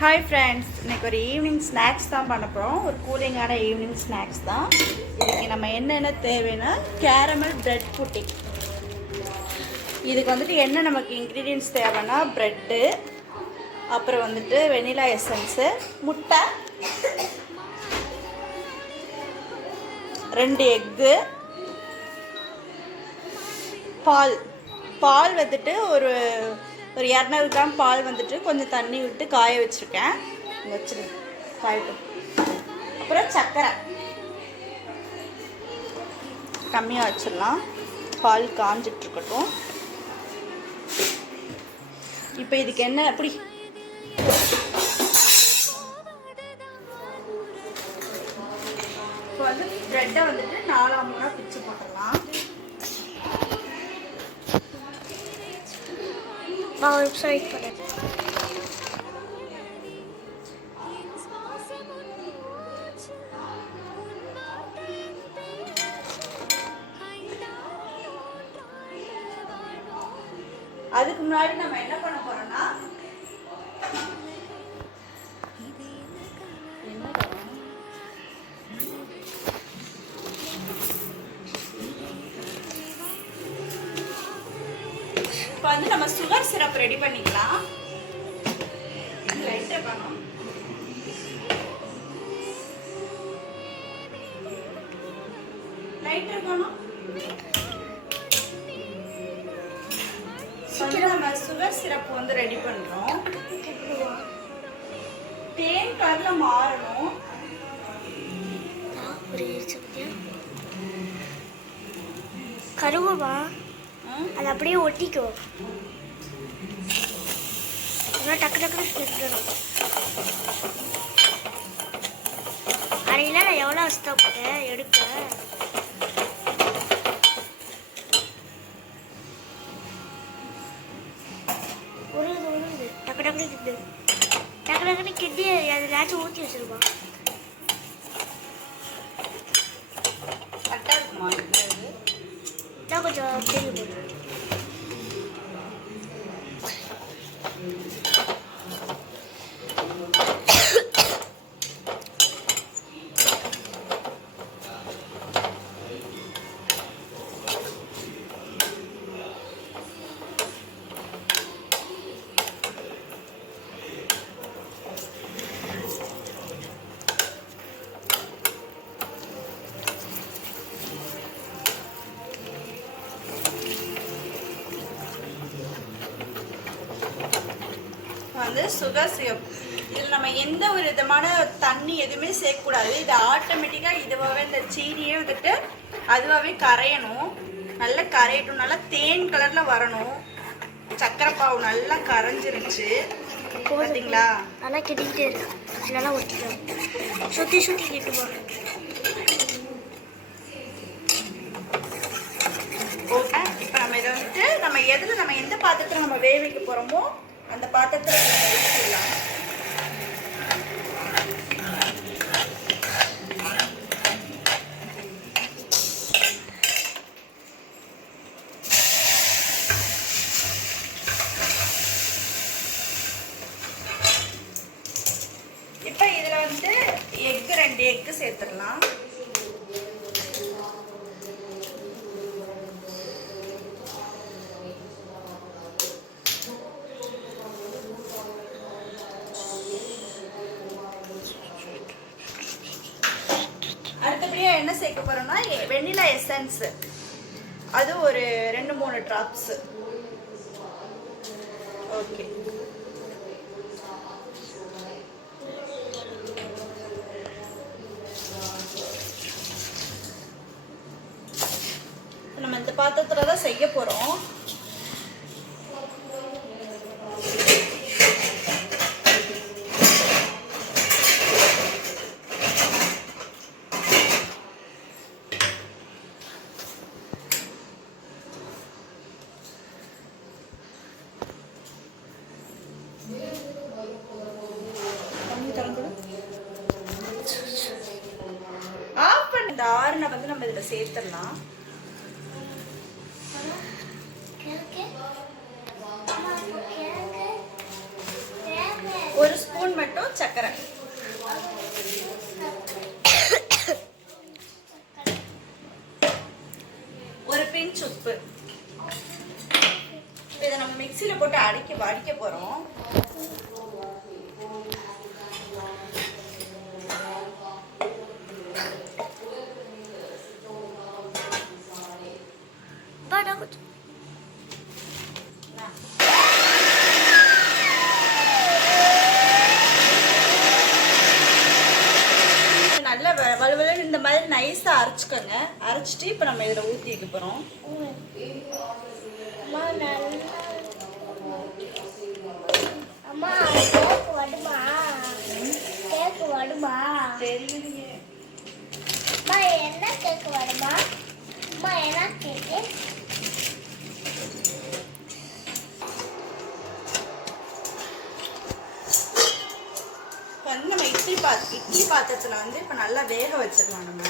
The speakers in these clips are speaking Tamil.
ஹாய் ஃப்ரெண்ட்ஸ், இன்றைக்கி ஒரு ஈவினிங் ஸ்நாக்ஸ் தான் பண்ண போகிறோம். ஒரு கூலிங்கான ஈவினிங் ஸ்நாக்ஸ் தான். இன்றைக்கி நம்ம என்னென்ன தேவைன்னா கேரமல் பிரெட் புட்டிங். இதுக்கு வந்துட்டு என்ன நமக்கு இன்க்ரீடியன்ட்ஸ் தேவைன்னா ப்ரெட்டு, அப்புறம் வந்துட்டு வெனிலா எசன்ஸு, முட்டை, 2 எக்கு, பால் வந்துட்டு ஒரு 200 கிராம் பால் வந்துட்டு கொஞ்சம் தண்ணி விட்டு காய வச்சுருக்கேன். காயட்டும். அப்புறம் சர்க்கரை கம்மியாக வச்சிடலாம். பால் காஞ்சிட்ருக்கட்டும். இப்போ இதுக்கு என்ன அப்படி இப்போ வந்து ப்ரெட்டை வந்துட்டு 4 பிச்சு போட்டுடலாம். வெப்சைட் பண்ணேன். அதுக்கு முன்னாடி நம்ம என்ன பண்ண போறோம்னா இப்போ வந்து நம்ம சுகர் சிரப் ரெடி பண்ணிக்கலாம். லைட்டர் பண்ணணும். லைட்டர் பண்ணணும். நம்ம சுகர் சிரப் வந்து ரெடி பண்றோம். தேன் கலர்ல மாறணும். கருவா அது அப்படியே ஒட்டிக்கோ. டக்கு டக்குன்னு அரையில நான் எவ்வளோ கஷ்டப்பட்டேன் எடுக்க. உருகுது டக்கு டக்குன்னு கிட்டு டக்கு டக்குன்னு கிட்டி அதுலாச்சும் ஊற்றி வச்சிருப்பான். கரெக்டாக இருக்குமா? நான் கொஞ்சம் தெரியும். வந்து சுகர் சிரப். இதில் நம்ம எந்த ஒரு விதமான தண்ணி எதுவுமே சேர்க்கக்கூடாது. இது ஆட்டோமேட்டிக்காக இதுவாகவே இந்த சீனியே வந்துட்டு அதுவாகவே கரையணும். நல்லா கரையட்டும். நல்லா தேன் கலரில் வரணும். சர்க்கரை பாவு நல்லா கரைஞ்சிருச்சு பார்த்தீங்களா? நல்லா கிட்டிக்கிட்டே இருக்கு. நல்லா ஒட்டிடும். சுற்றி சுற்றி கிட்டுமா. ஓகே, இப்போ நம்ம இதை வந்துட்டு நம்ம எந்த பாத்திரத்தில் நம்ம வேக வைக்க போகிறோமோ அந்த பாத்திரத்தில் வச்சுக்கலாம். இப்போ இதில் வந்து 2 எக்கு சேர்த்துடலாம். அடுத்தபடியா என்ன சேர்க்க போறோம்னா வெனிலா எசன்ஸ். அது ஒரு 2-3 டிராப்ஸ். ஓகே, நம்ம இந்த பாத்திரத்துல தான் செய்ய போறோம். இந்த ஆறுனை வந்து நம்ம இதில் சேர்த்துடலாம். ஒரு ஸ்பூன் மட்டும் சுப்பு. இதை நம்ம மிக்சியில் போட்டு அடிக்க போகிறோம். நல்லா வலுவலுன்னு இந்த மாதிரி நைஸாக அரைச்சிக்கோங்க. அரைச்சிட்டு இப்போ நம்ம இதில் ஊற்றி வைக்க போகிறோம். அம்மா கேக்கு வருமா? கேக்கு வருமா? தெரியலையே. அம்மா என்ன கேக்கு வருமா? அம்மா என்ன கேக்கு? வந்து நம்ம இட்லி பாத்திரத்தில் வந்து இப்போ நல்லா வேக வச்சிடலாம். நம்ம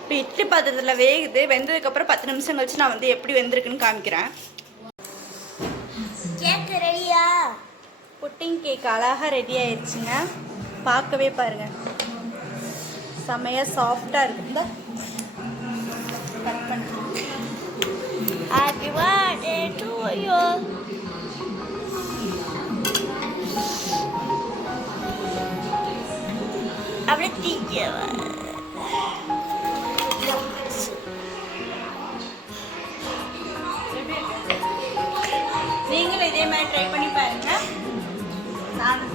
இப்போ இட்லி பாத்திரத்தில் வேகுது. வெந்ததுக்கப்புறம் 10 நிமிஷம் கழிச்சு நான் வந்து எப்படி வெந்திருக்குன்னு காமிக்கிறேன். கேக் ரெடியா? புட்டிங் கேக் அழகாக ரெடி ஆயிடுச்சுங்க. பார்க்கவே பாருங்க, செம்மையாக சாஃப்டாக இருக்குங்க. கட் பண்ணி ஹாப்பி பர்த்டே டு யூ. அப்படியே தீக்கவா? நீங்களும் இதே மாதிரி ட்ரை பண்ணி பாருங்க. நானும்